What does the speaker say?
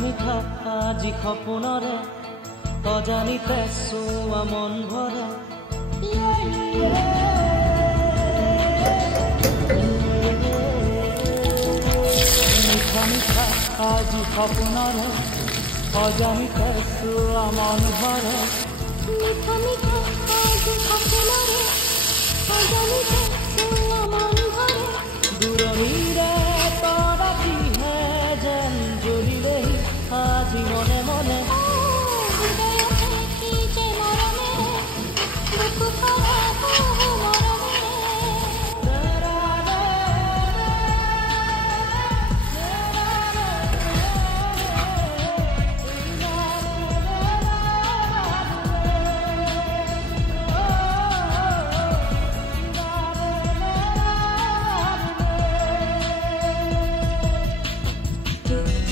মিঠা আজি সপোনৰে অজানিতে চোৱা মন ভৰে মিঠা মিঠা আজি সপোনৰে অজানিতে চোৱা মন ভৰে মিঠা মিঠা আজি সপোনৰে অজানিতে চোৱা মন ভৰে দূৰণিৰে তৰাটিহে যেন জ্বলিলেহি আজি মনে